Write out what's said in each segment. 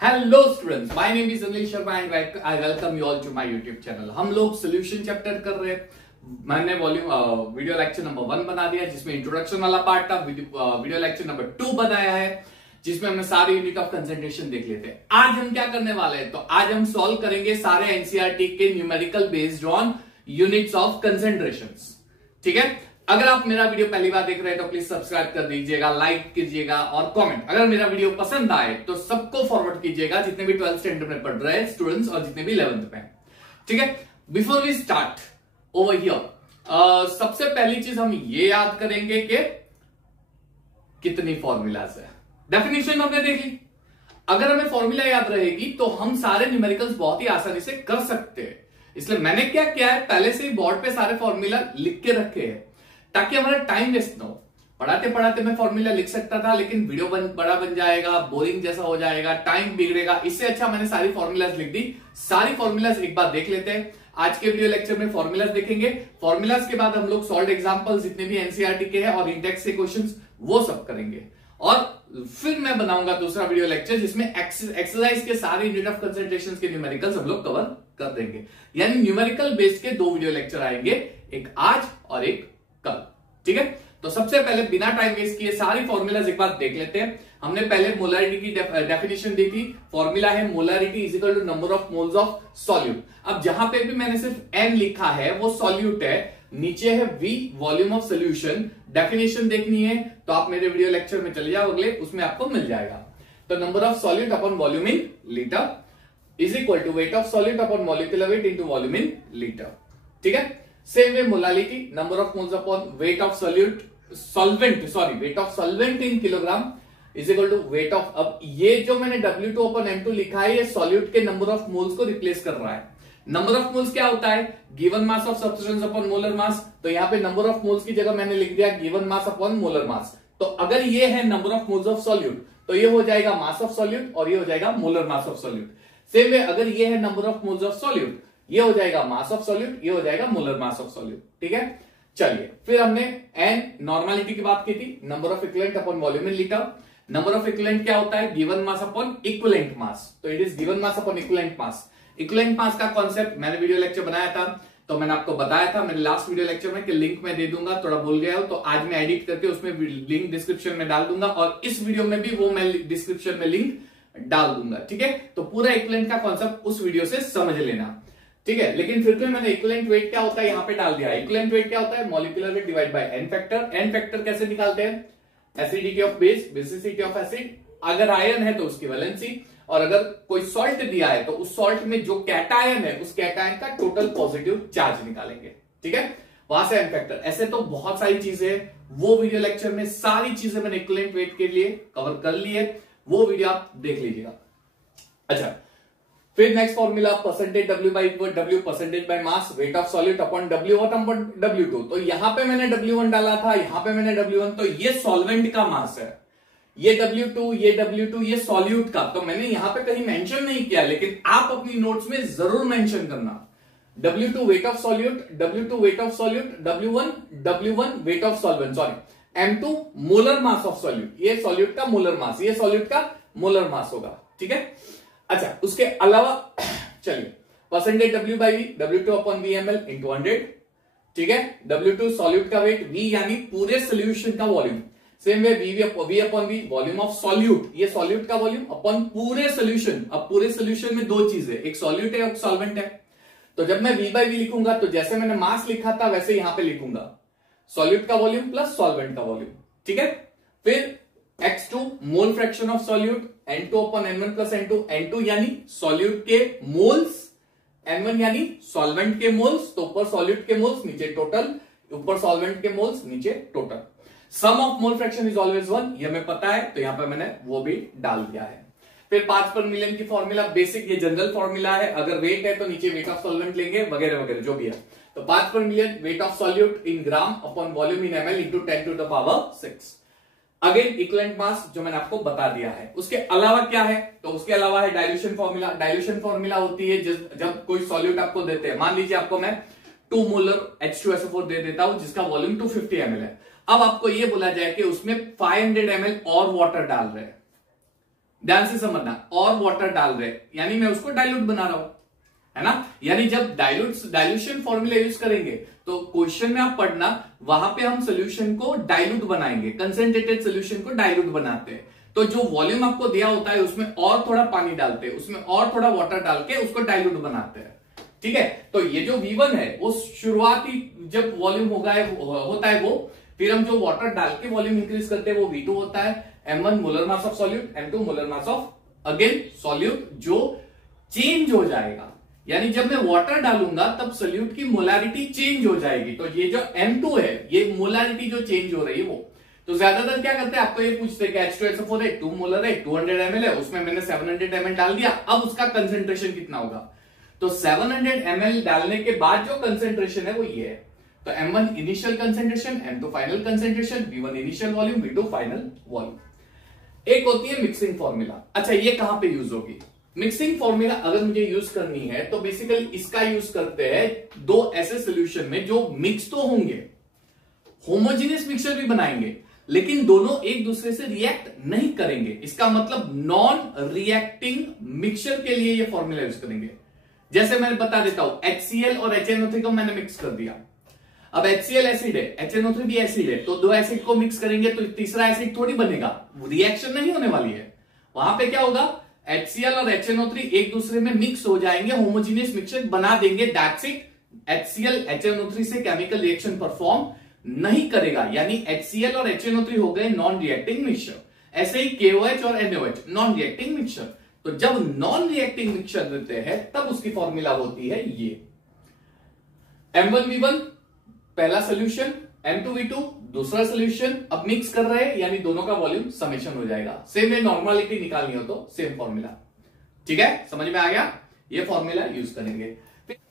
Hello students, my name is Anil Sharma and I welcome you all to my YouTube channel. हम लोग solution chapter कर रहे हैं। मैंने वीडियो लेक्चर नंबर 1 बना दिया जिसमें इंट्रोडक्शन वाला पार्ट था। वीडियो लेक्चर नंबर 2 बनाया है जिसमें हमने सारे यूनिट ऑफ कंसंट्रेशन देख लेते हैं। आज हम क्या करने वाले हैं, तो आज हम सॉल्व करेंगे सारे एनसीईआरटी के numerical based on units of concentration. ठीक है, अगर आप मेरा वीडियो पहली बार देख रहे हैं तो प्लीज सब्सक्राइब कर दीजिएगा, लाइक कीजिएगा और कमेंट। अगर मेरा वीडियो पसंद आए तो सबको फॉरवर्ड कीजिएगा, जितने भी 12th स्टैंडर्ड में पढ़ रहे हैं स्टूडेंट्स और जितने भी 11th में। ठीक है, before we start over here, सबसे पहली चीज हम ये याद करेंगे कि कितनी फॉर्मूलाज है। डेफिनेशन हमने देख ली। अगर हमें फॉर्मूला याद रहेगी तो हम सारे न्यूमेरिकल्स बहुत ही आसानी से कर सकते हैं। इसलिए मैंने क्या किया है, पहले से ही बोर्ड पे सारे फॉर्मूला लिख के रखे हैं ताकि हमारा टाइम वेस्ट ना हो। पढ़ाते पढ़ाते मैं फॉर्मूला लिख सकता था लेकिन वीडियो बड़ा बन जाएगा, बोरिंग जैसा हो जाएगा, टाइम बिगड़ेगा। इससे अच्छा मैंने सारी फॉर्मूलाज लिख दी। सारी फॉर्मूलाज एक बार देख लेते हैं। आज के वीडियो लेक्चर में फॉर्मूलाज देखेंगे। फॉर्मूलाज के बाद हम लोग सॉल्व्ड एग्जांपल्स जितने भी एनसीईआरटी के हैं और इंडेक्स के क्वेश्चंस वो सब करेंगे। और फिर मैं बनाऊंगा दूसरा वीडियो लेक्चर जिसमें एक्सरसाइज के सारे यूनिट ऑफ कंसंट्रेशन के न्यूमेरिकल्स हम लोग कवर कर देंगे। यानी न्यूमेरिकल बेस्ड के 2 वीडियो लेक्चर आएंगे, एक आज और एक कल। ठीक है, तो सबसे पहले बिना टाइम वेस्ट किए सारी फॉर्मूलाज एक बार देख लेते हैं। हमने पहले मोलारिटी की डेफिनेशन दी थी। फॉर्मूला है molarity is equal to number of moles of solute. अब जहां पे भी मैंने सिर्फ एन लिखा है वो सॉल्यूट है, नीचे है V volume of solution. Definition देखनी है तो आप मेरे वीडियो लेक्चर में चले जाओ अगले, उसमें आपको मिल जाएगा। तो number of solute upon volume in litre is equal to weight of solute upon molecular weight into volume in litre. ठीक है, same way molality number of moles upon weight of solute weight of solvent in kilogram is equal to weight of. अब ये जो मैंने W2 upon M2 लिखा है ये solute के नंबर ऑफ मोल्स को रिप्लेस कर रहा है। नंबर ऑफ मोल्स क्या होता है, given mass of substance upon molar mass. तो यहाँ पे नंबर ऑफ मोल्स की जगह मैंने लिख दिया given mass upon molar mass. तो अगर ये है number of moles of solute तो ये हो जाएगा मास ऑफ सॉल्यूट और ये हो जाएगा molar mass of solute. Same way अगर ये है number of moles of solute ये हो जाएगा मास ऑफ सॉल्यूट, ये हो जाएगा मोलर मास ऑफ सॉल्यूट। ठीक है, चलिए फिर हमने एन नॉर्मलिटी की बात की थी, number of equivalent upon volume in litre. Number of equivalent क्या होता है, given mass upon equivalent mass. तो it is given mass upon equivalent mass. Equivalent mass का कॉन्सेप्ट मैंने वीडियो लेक्चर बनाया था, तो मैंने आपको बताया था मेरे लास्ट वीडियो लेक्चर में कि लिंक मैं दे दूंगा। थोड़ा भूल गया हो तो आज मैं एडिट करके उसमें लिंक डिस्क्रिप्शन में डाल दूंगा और इस वीडियो में भी वो मैं डिस्क्रिप्शन में लिंक डाल दूंगा। ठीक है, तो पूरा इक्विवेलेंट का कॉन्सेप्ट उस वीडियो से समझ लेना। ठीक है, लेकिन फिर भी मैंने इक्विवेलेंट वेट क्या होता है यहाँ पे डाल दिया। इक्विवेलेंट वेट क्या होता है, molecular weight divide by N factor. N factor कैसे निकालते हैं, acidity of base, basicity of acid. अगर आयन है तो उसकी वैलेंसी, और अगर कोई सॉल्ट दिया है तो उस सॉल्ट में जो कैटायन है उस कैटायन का टोटल पॉजिटिव चार्ज निकालेंगे। ठीक है, वहां से एन फैक्टर। ऐसे तो बहुत सारी चीजें हैं, वो वीडियो लेक्चर में सारी चीजें मैंने इक्विवेलेंट वेट के लिए कवर कर ली है, वो वीडियो आप देख लीजिएगा। अच्छा, फिर next formula percentage W by W, percentage by mass, wait of solute upon W1 upon W2। तो यहां पे मैंने W1 डाला था, यहां पे मैंने W1, तो ये सॉल्वेंट का मास है। ये W2 ये सॉल्यूट का। तो मैंने यहां पे कहीं मेंशन नहीं किया, लेकिन आप अपनी नोट्स में जरूर मेंशन करना। W2 wait of solute, W2 wait of solute, W1 wait of solvent, M2 molar mass of solute. ये सॉल्यूट का मोलर मास, ये सॉल्यूट का मोलर मास होगा। ठीक है, अच्छा उसके अलावा चलिए percentage W by W2 upon VmL into 100। ठीक है, W2 सॉल्यूट का वेट, V यानी पूरे सोल्यूशन का volume. Same way V upon V volume of solute, ये सॉल्यूट का वॉल्यूम अपॉन पूरे सोल्यूशन। अब पूरे सोल्यूशन में 2 चीजें, एक सॉल्यूट है और सॉल्वेंट है। तो जब मैं V बाई V लिखूंगा तो जैसे मैंने मास लिखा था वैसे यहां पे लिखूंगा, सॉल्यूट का वॉल्यूम प्लस सॉल्वेंट का वॉल्यूम। ठीक है, फिर X2 mole fraction of solute, N2 upon N1 plus N2। N2 यानी सॉल्यूट के मोल्स, N1 यानी सॉल्वेंट के मोल्स। तो ऊपर सॉल्यूट के मोल्स नीचे टोटल, ऊपर सॉल्वेंट के मोल्स नीचे total. Sum of mole fraction is always 1, ये हमें पता है, तो यहां पे मैंने वो भी डाल दिया है। फिर पार्ट्स पर मिलियन की फॉर्मूला बेसिक, ये जनरल फॉर्मूला है। अगर वेट है तो नीचे वेट ऑफ सॉल्वेंट लेंगे वगैरह वगैरह जो भी है। तो parts per million weight of solute in gram upon volume in ml into 10 to the power 6। Again equivalent mass जो मैंने आपको बता दिया है। उसके अलावा क्या है, तो उसके अलावा है डाइल्यूशन फॉर्मूला। डाइल्यूशन फॉर्मूला होती है जब कोई सॉल्यूट आपको देते हैं, मान लीजिए आपको मैं 2 मोलर H2SO4 दे देता हूं जिसका वॉल्यूम 250 ml है। अब आपको यह बोला जाए कि उसमें 500 ml और वाटर डाल रहे हैं, ध्यान से समझना, और वाटर डाल रहे यानी मैं उसको डाइल्यूट बना रहा हूं, है ना। यानी जब डाइल्यूशन फॉर्मूला यूज करेंगे तो क्वेश्चन में आप पढ़ना, वहां पे हम सोल्यूशन को डाइल्यूट बनाएंगे, कंसेंट्रेटेड सोल्यूशन को डाइल्यूट बनाते हैं। तो जो वॉल्यूम आपको दिया होता है उसमें और थोड़ा पानी डालते हैं, उसमें और थोड़ा वाटर डाल के उसको डाइल्यूट बनाते हैं, ठीक है। तो ये जो V1 है वो शुरुआती जब वॉल्यूम होता है वो, फिर हम जो वाटर डाल के वॉल्यूम इंक्रीज करते हैं वो V2 होता है। M1 molar mass of solute, M2 molar mass of again solute, जो चेंज हो जाएगा। यानी जब मैं वाटर डालूंगा तब सोल्यूट की मोलारिटी चेंज हो जाएगी। तो ये जो M2 है ये मोलारिटी जो चेंज हो रही है वो, तो ज्यादातर क्या करते हैं, आपको ये पूछते हैं कि H2SO4 है, 2 मोलर है, 200 ml है, उसमें मैंने 700 ml डाल दिया, अब उसका कंसेंट्रेशन कितना होगा। तो 700 ml डालने के बाद जो कंसेंट्रेशन है वो ये है। तो M1 initial concentration, M2 final concentration, V1 initial volume, V2 final volume. एक होती है मिक्सिंग फॉर्मूला। अच्छा, ये कहां पे यूज होगी मिक्सिंग फॉर्मूला? अगर मुझे यूज करनी है तो बेसिकली इसका यूज करते हैं दो ऐसे सोल्यूशन में जो मिक्स तो होंगे, होमोजेनियस मिक्सचर भी बनाएंगे, लेकिन दोनों एक दूसरे से रिएक्ट नहीं करेंगे। इसका मतलब नॉन रिएक्टिंग मिक्सचर के लिए ये फॉर्मूला यूज करेंगे। जैसे मैं बता देता हूं, HCl और HNO3 को मैंने मिक्स कर दिया। अब HCl एसिड है, HNO3 भी एसिड है, तो दो एसिड को मिक्स करेंगे तो तीसरा एसिड थोड़ी बनेगा, रिएक्शन नहीं होने वाली है। वहां पे क्या होगा, HCl और HNO3 एक दूसरे में मिक्स हो जाएंगे, होमोजेनियस मिक्सचर बना देंगे, दैट्स इट। HCl HNO3 से केमिकल रिएक्शन परफॉर्म नहीं करेगा, यानी HCl और HNO3 हो गए नॉन रिएक्टिंग मिक्सचर। ऐसे ही KOH और NOH नॉन रिएक्टिंग मिक्सचर। तो जब नॉन रिएक्टिंग मिक्सचर देते हैं तब उसकी फॉर्मूला होती है ये, M1V1 पहला सोल्यूशन, M2V2 दूसरा सोल्यूशन। अब मिक्स कर रहे हैं यानी दोनों का वॉल्यूम समेशन हो जाएगा। सेम है, नॉर्मलिटी निकालनी हो तो सेम फॉर्मूला, ठीक है, समझ में आ गया। ये फॉर्मूला यूज करेंगे।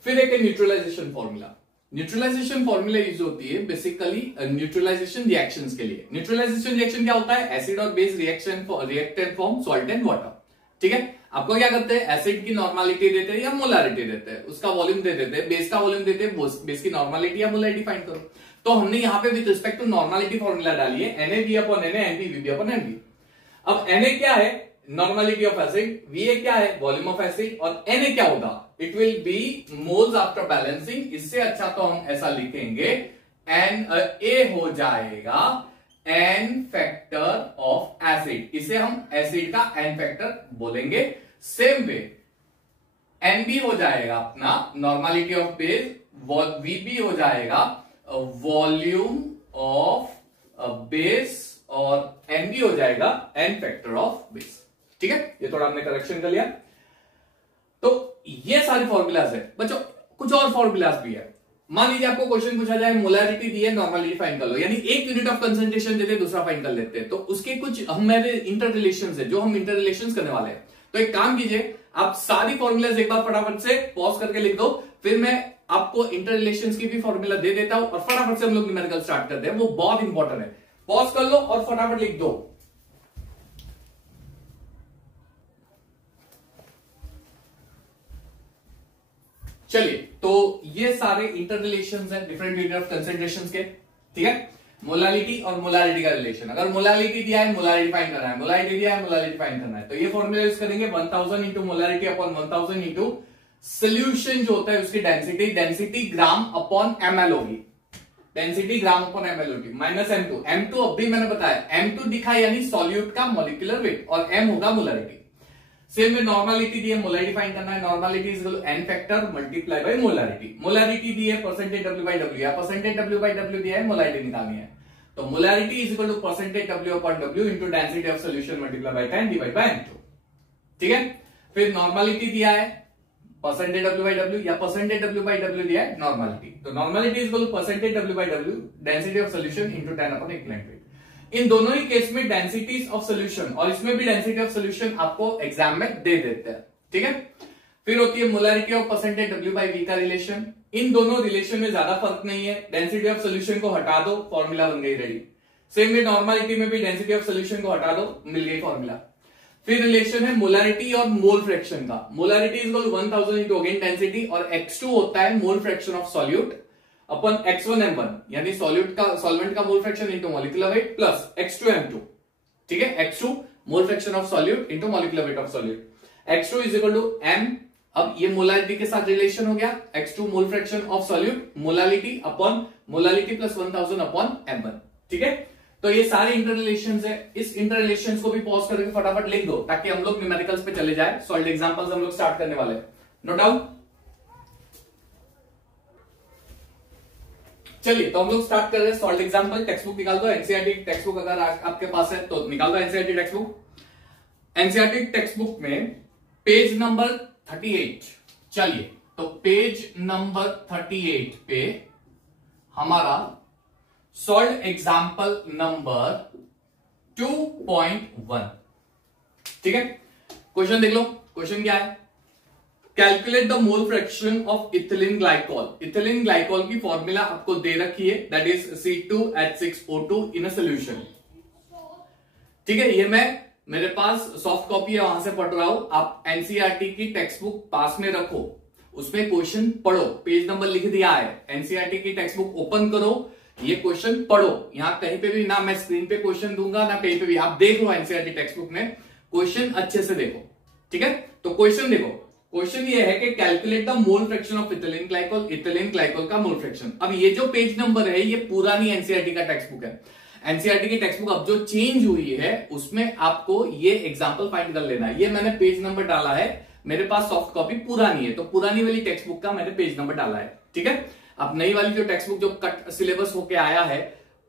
फिर एक neutralization formula. Neutralization formula use होती है बेसिकली न्यूट्रलाइजेशन रिएक्शंस के लिए। न्यूट्रलाइजेशन रिएक्शन क्या होता है, एसिड और base reactant form salt and water, ठीक है। आपको क्या करते हैं, एसिड की नॉर्मलिटी देते हैं या मोलारिटी देते हैं, उसका वॉल्यूम दे देते हैं, बेस का वॉल्यूम देते हैं, बेस की नॉर्मलिटी या मोलारिटी फाइंड करो। तो हमने यहां पे with respect to normality formula डाली है, NaV/Na, NbVb/Nb। अब Na क्या है, नॉर्मलिटी ऑफ एसिड, Va क्या है, वॉल्यूम ऑफ एसिड, और Na क्या होगा, it will be moles after balancing. इससे अच्छा तो हम ऐसा लिखेंगे, Na हो जाएगा N फैक्टर ऑफ एसिड, इसे हम एसिड का N फैक्टर बोलेंगे। सेम वे Nb हो जाएगा अपना नॉर्मलिटी ऑफ बेस, Vb हो जाएगा वॉल्यूम ऑफ बेस, और Nb हो जाएगा N फैक्टर ऑफ बेस, ठीक है। ये थोड़ा हमने करेक्शन कर लिया। तो ये सारे फॉर्मूलाज है बच्चों। कुछ और फॉर्मूलाज भी है। मान लीजिए आपको क्वेश्चन पूछा जाए, मोलारिटी दी है, नॉर्मलिटी फाइंड कर लो, यानी एक यूनिट ऑफ कंसंट्रेशन देते दूसरा फाइंड कर लेते हैं। तो उसके कुछ हमारे इंटर रिलेशंस है जो हम इंटर रिलेशंस करने वाले हैं। तो एक काम कीजिए, आप सारी फॉर्मूलाज एक बार फटाफट से पॉज करके लिख दो, फिर मैं आपको इंटर रिलेशंस की भी फॉर्मूला दे देता हूं और फटाफट से हम लोग न्यूमेरिकल स्टार्ट करते हैं। वो बहुत इंपॉर्टेंट है। पॉज कर लो और फटाफट लिख दो। चलिए, तो ये सारे इंटर रिलेशंस हैं डिफरेंट यूनिट ऑफ कंसंट्रेशंस के, ठीक है। मोलारिटी और मोलारिटी का रिलेशन, अगर मोलारिटी दिया है मोलारिटी फाइंड करना है, मोलारिटी दिया है मोलारिटी फाइंड करना है, तो ये फॉर्मूला यूज करेंगे 1000 into molarity upon 1000 into solution जो होता है उसकी डेंसिटी, डेंसिटी ग्राम अपॉन ml होगी, डेंसिटी ग्राम अपॉन ml होगी, माइनस M2। M2 अब भी मैंने बताया, M2 दिखा यानी सॉल्यूट का मॉलिक्यूलर वेट, और M होगा मोलारिटी। सेम में नॉर्मलिटी दी है, मोलारिटी फाइंड करना है, normality is N factor multiply by molarity. Molarity दी है परसेंटेज W/W, या परसेंटेज W/W दिया है, मोलारिटी निकालनी है। तो molarity is equal to percentage W/W into density of solution multiply by 10 divide by M2, ठीक है। फिर नॉर्मलिटी दिया है परसेंटेज W/W, या परसेंटेज W/W दिया है नॉर्मलिटी। तो normality is equal to percentage W/W density of solution into 10/इक्विवेलेंट वेट। इन दोनों ही केस में डेंसिटीज ऑफ सॉल्यूशन, और इसमें भी डेंसिटी ऑफ सॉल्यूशन आपको एग्जाम में दे देते हैं, ठीक है। फिर होती है मोलारिटी ऑफ परसेंटेज W/V का रिलेशन। इन दोनों रिलेशन में ज्यादा फर्क नहीं है, डेंसिटी ऑफ सॉल्यूशन को हटा दो, फॉर्मूला बन गई रेडी। सेम में नॉर्मलिटी में भी डेंसिटी ऑफ सॉल्यूशन को हटा दो, मिल गई फॉर्मूला। फिर रिलेशन है मोलारिटी और मोल फ्रैक्शन का। Molarity is equal 1000 into again density, और x2 होता है mole fraction of solute upon x1m1, यानी सॉल्यूट का सॉल्वेंट का mole fraction into molecular weight plus x2m2, ठीक है। x2 mole fraction of solute into molecular weight of solute. x2 is equal to m, अब ये molality के साथ relation हो गया, x2 mole fraction of solute, molality upon molality plus 1000 upon m1। ठीक है, तो ये सारे इंटर रिलेशंस है। इस इंटर रिलेशंस को भी पॉज करके फटाफट लिख दो ताकि हम लोग न्यूमेरिकल्स पे चले जाए। सॉल्व एग्जांपल्स हम लोग स्टार्ट करने वाले, नोट डाउन। चलिए तो हम लोग स्टार्ट कर रहे हैं सॉल्व एग्जांपल। टेक्स्ट बुक निकाल दो, एनसीईआरटी टेक्स्ट बुक अगर आपके पास है तो निकाल दो NCERT text book. NCERT text book में पेज नंबर 38, चलिए तो पेज नंबर 38 पे हमारा सॉल्व एग्जांपल नंबर 2.1। ठीक है, क्वेश्चन देख लो। क्वेश्चन क्या है, calculate the mole fraction of ethylene glycol. Ethylene glycol की फॉर्मूला आपको दे रखी है, that is C2H6O2 in a solution. ठीक है, ये मैं मेरे पास सॉफ्ट कॉपी है वहां से पढ़ रहा हूं। आप एनसीईआरटी की टेक्स्ट बुक पास में रखो, उसमें क्वेश्चन पढ़ो, पेज नंबर लिख दिया है। एनसीईआरटी की टेक्स्ट बुक ओपन करो, ये क्वेश्चन पढ़ो। यहां कहीं पे भी ना मैं स्क्रीन पे क्वेश्चन दूंगा ना कहीं पे भी, आप देख लो एनसीईआरटी टेक्स्ट बुक में क्वेश्चन अच्छे से देखो। ठीक है, तो क्वेश्चन देखो, क्वेश्चन ये है कि calculate the mole fraction of ethylene glycol, ethylene glycol का मोल फ्रैक्शन। अब ये जो पेज नंबर है ये पुरानी एनसीईआरटी का टेक्स्ट बुक है। एनसीईआरटी की टेक्स्ट बुक अब जो चेंज हुई है उसमें आपको ये एग्जांपल फाइंड कर लेना है। ये मैंने पेज नंबर डाला है, मेरे पास सॉफ्ट कॉपी पुरानी है तो पुरानी वाली टेक्स्ट बुक का मैंने पेज नंबर डाला है। ठीक है, अब नई वाली जो टेक्स्ट बुक जो कट सिलेबस होके आया है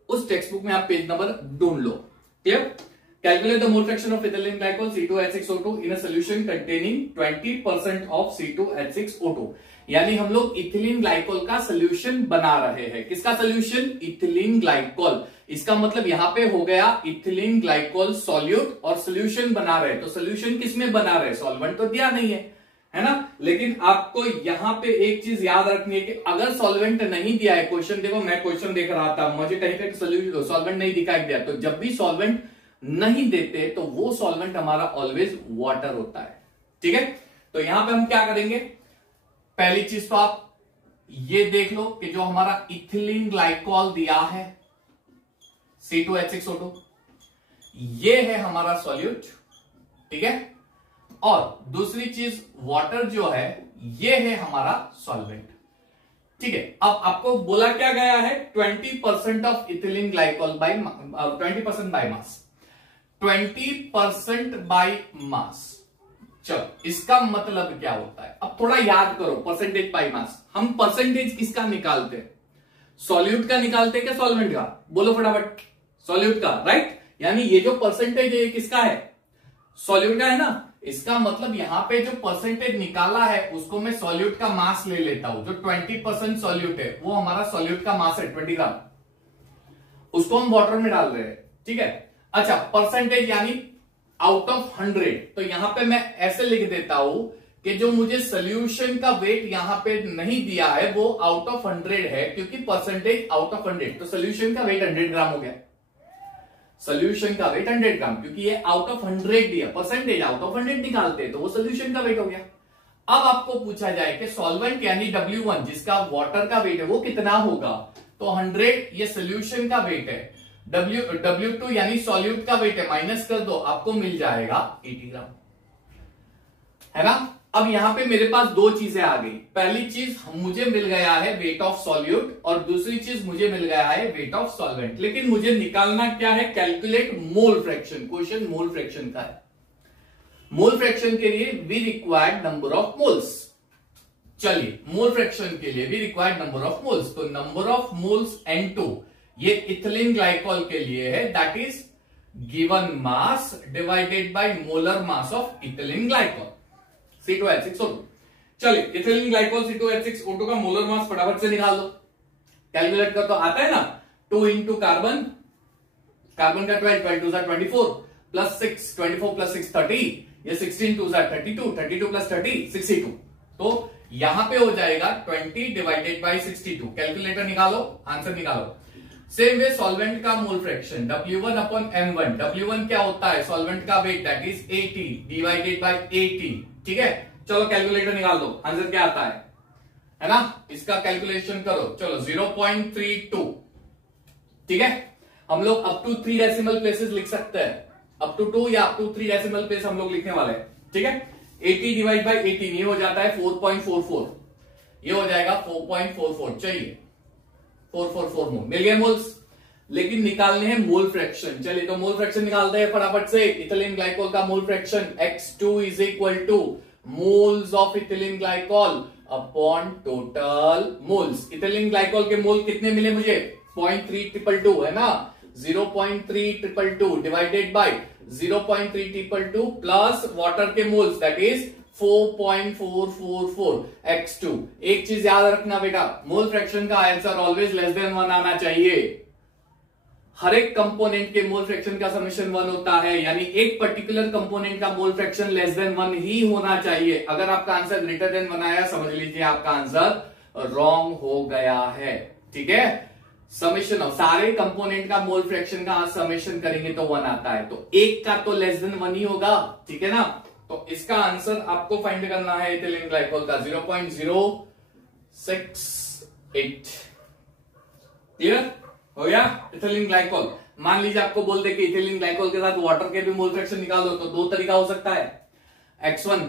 उस टेक्स्ट बुक में आप पेज नंबर ढूंढ लो। Clear, calculate the mole fraction of ethylene glycol C2H6O2 in a solution containing 20% of C2H6O2। यानी हम लोग इथिलीन ग्लाइकॉल का सॉल्यूशन बना रहे हैं। किसका सॉल्यूशन, इथिलीन ग्लाइकॉल। इसका मतलब यहां पे हो गया इथिलीन ग्लाइकॉल सॉल्यूट और सॉल्यूशन बना रहे। तो सॉल्यूशन किसमें बना रहे, सॉल्वेंट तो दिया नहीं है ना। लेकिन आपको यहां पे एक चीज याद रखनी है कि अगर सॉल्वेंट नहीं दिया है, क्वेश्चन देखो, मैं क्वेश्चन देख रहा था, मुझे कहीं पे सॉल्वेंट नहीं दिखाई दिया, तो जब भी सॉल्वेंट नहीं देते तो वो सॉल्वेंट हमारा ऑलवेज वाटर होता है। ठीक है, तो यहां पे हम क्या करेंगे, पहली चीज तो आप ये देख लो कि जो हमारा इथिलीन ग्लाइकॉल दिया है C2H6O2, ये है हमारा सॉल्यूट। ठीक है, और दूसरी चीज वाटर जो है ये है हमारा सॉल्वेंट। ठीक है, अब आपको बोला क्या गया है, 20% of ethylene glycol by 20% by mass, 20% by mass. चलो इसका मतलब क्या होता है, अब थोड़ा याद करो, परसेंटेज बाय मास। हम परसेंटेज किसका निकालते हैं, सॉल्यूट का निकालते हैं क्या सॉल्वेंट का, बोलो फटाफट, सॉल्यूट का, राइट। यानी ये जो परसेंटेज है ये किसका है, सॉल्यूट का है ना। इसका मतलब यहां पे जो परसेंटेज निकाला है उसको मैं सॉल्यूट का मास ले लेता हूं। जो 20% सॉल्यूट है वो हमारा सॉल्यूट का मास है 20 ग्राम, उसको हम वाटर में डाल रहे हैं। ठीक है, अच्छा परसेंटेज यानी आउट ऑफ 100, तो यहां पे मैं ऐसे लिख देता हूं कि जो मुझे सोल्यूशन का वेट यहां पे नहीं दिया है वो आउट ऑफ 100 है, क्योंकि परसेंटेज आउट ऑफ 100, तो सोल्यूशन का वेट 100 ग्राम हो गया। सोल्यूशन का वेट 100 ग्राम, क्योंकि ये आउट ऑफ 100 दिया, परसेंटेज आउट ऑफ 100 निकालते हैं तो वो सोल्यूशन का वेट हो गया। अब आपको पूछा जाए कि सॉल्वेंट यानी W1 जिसका वाटर का वेट है वो कितना होगा, तो 100 ये सोल्यूशन का वेट है, W2 यानी सॉल्यूट का वेट है, माइनस कर दो, आपको मिल जाएगा 80 ग्राम, है ना। अब यहां पे मेरे पास दो चीजें आ गई, पहली चीज मुझे मिल गया है वेट ऑफ सॉल्यूट और दूसरी चीज मुझे मिल गया है वेट ऑफ सॉल्वेंट। लेकिन मुझे निकालना क्या है, calculate mole fraction. Question mole fraction का है। मोल फ्रैक्शन के लिए we required number of moles. चलिए मोल फ्रैक्शन के लिए we required number of moles, तो नंबर ऑफ मोल्स N2 ये इथिलीन ग्लाइकॉल के लिए है, that is given mass divided by molar mass of ethylene glycol C2H6O2। चलिए इथिलीन ग्लाइकॉल C2H6O2 का मोलर मास फटाफट से निकाल दो, कैलकुलेट कर, तो आता है ना 2 इंटू कार्बन, कार्बन का 12, 2 24 प्लस 6, 24 प्लस 6 30, ये 16 2 32, 32 प्लस 30 62, तो यहां पे हो जाएगा 20 डिवाइडेड बाय 62। कैलकुलेटर निकालो, आंसर निकालो। सेम वे सॉल्वेंट का mole fraction W1 upon M1, W1 क्या होता है, सॉल्वेंट का weight, that is 80 divided by 80। ठीक है, चलो कैलकुलेटर निकाल दो, आंसर क्या आता है ना, इसका कैलकुलेशन करो। चलो 0.32, ठीक है, हम लोग अप टू 3 डेसिमल प्लेसेस लिख सकते हैं, अप टू 2 या अप टू 3 डेसिमल प्लेस हम लोग लिखने वाले हैं, ठीक है। 80 डिवाइड बाई 18 ये हो जाता है 4.44, ये हो जाएगा 4.44, चाहिए 444 मोल, मिल गए मोल्स। लेकिन निकालने हैं मोल फ्रैक्शन। चलिए तो मोल फ्रैक्शन निकालते हैं फटाफट से। इथिलीन ग्लाइकोल का mole fraction X2 is equal two moles of ethylene glycol upon total moles. Ethylene glycol के मोल कितने मिले मुझे? 0.3222 है ना, 0.3222 डिवाइडेड बाय 0.3222 प्लस वाटर के मोल्स दैट इज 4.444 X2। एक चीज याद रखना बेटा, मोल फ्रैक्शन का आंसर ऑलवेज लेस देन 1 आना चाहिए। हर एक कंपोनेंट के मोल फ्रैक्शन का समेशन 1 होता है, यानी एक पर्टिकुलर कंपोनेंट का मोल फ्रैक्शन लेस देन 1 ही होना चाहिए। अगर आपका आंसर ग्रेटर देन 1 आया, समझ लीजिए आपका आंसर रॉन्ग हो गया है, ठीक है। समेशन ऑफ सारे कंपोनेंट का मोल फ्रैक्शन का समेशन करेंगे तो 1 आता है, तो एक का तो लेस देन 1 ही होगा, ठीक है ना। तो इसका आंसर आपको फाइंड करना है इथिलीन ग्लाइकोल का 0.068। क्लियर हो गया? इथिलीन ग्लाइकोल, मान लीजिए आपको बोल दे कि इथिलीन ग्लाइकोल के साथ वाटर के भी मोल फ्रैक्शन निकालो, तो दो तरीका हो सकता है। X1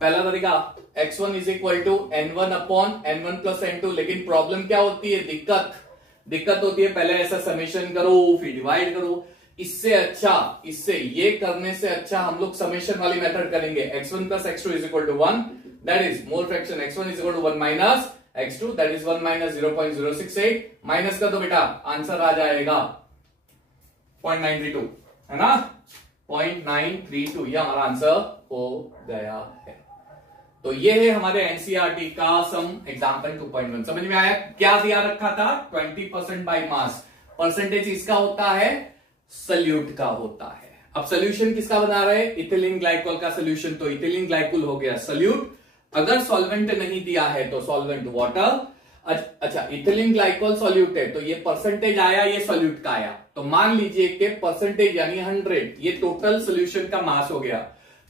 पहला तरीका, X1 is equal to N1 upon N1 plus N2। लेकिन प्रॉब्लम क्या होती है, दिक्कत होती है, पहले ऐसा समेशन करो फिर डिवाइड करो। इससे अच्छा, इससे ये करने से अच्छा हम लोग समेशन वाली मेथड करेंगे। X1 plus X2 is equal to 1, that is mole fraction X1 is equal to 1 minus X2 that is 1 minus 0.068। Minus का तो बेटा आंसर आ जाएगा 0.932, है ना, 0.932, ये हमारा आंसर हो गया है। तो ये है हमारे एनसीईआरटी का सम एग्जांपल 2.1। समझ में आया? क्या दिया रखा था? 20% बाय मास। परसेंटेज इसका होता है, सल्यूट का होता है। अब सोल्यूशन किसका बना रहे हैं? इथिलीन ग्लाइकोल का सोल्यूशन। तो इथिलीन ग्लाइकोल हो गया सल्यूट। अगर सॉल्वेंट नहीं दिया है तो सॉल्वेंट वाटर। अच्छा, इथिलीन ग्लाइकोल सॉल्यूट है तो ये परसेंटेज आया, ये सॉल्यूट का आया। तो मान लीजिए कि परसेंटेज यानी 100, ये टोटल सोल्यूशन का मास हो गया।